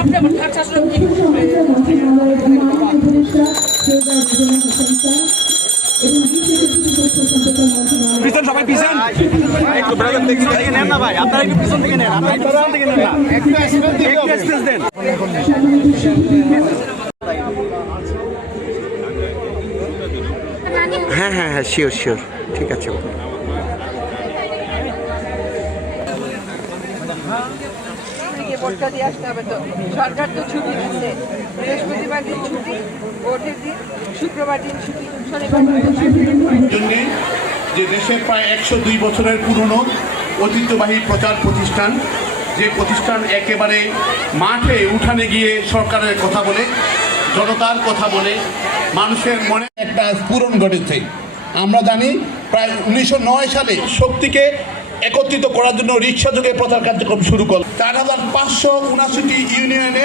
আপনি আমার থার্ড শাসক কি পিছন সবাই পিছন একটু ব্রাদার দেখি নেন না ভাই আপনারা একটু পিছন থেকে নেন আপনারা একটু পিছন থেকে নেন না একটু স্পেস দেন হ্যাঁ হ্যাঁ হ্যাঁ শিওর শিওর ঠিক আছে ভোটটা দিয়ে আসতে হবে তো সরকার তো ছুটি দিচ্ছে বৃহস্পতিবার দিন ছুটি ভোটের দিন শুক্রবার দিন ছুটি শনিবার জন্য যে দেশের প্রায় 102 বছরের পুরনো ঐতিহ্যবাহী প্রচার প্রতিষ্ঠান, যে প্রতিষ্ঠান একেবারে মাঠে উঠানে গিয়ে সরকারের কথা বলে, জনতার কথা বলে, মানুষের মনে একটা স্ফুরণ ঘটেছে। আমরা জানি প্রায় 1909 সালে শক্তিকে একত্রিত করার জন্য রিক্সা যোগে প্রচার কার্যক্রম শুরু করল। 4579টি ইউনিয়নে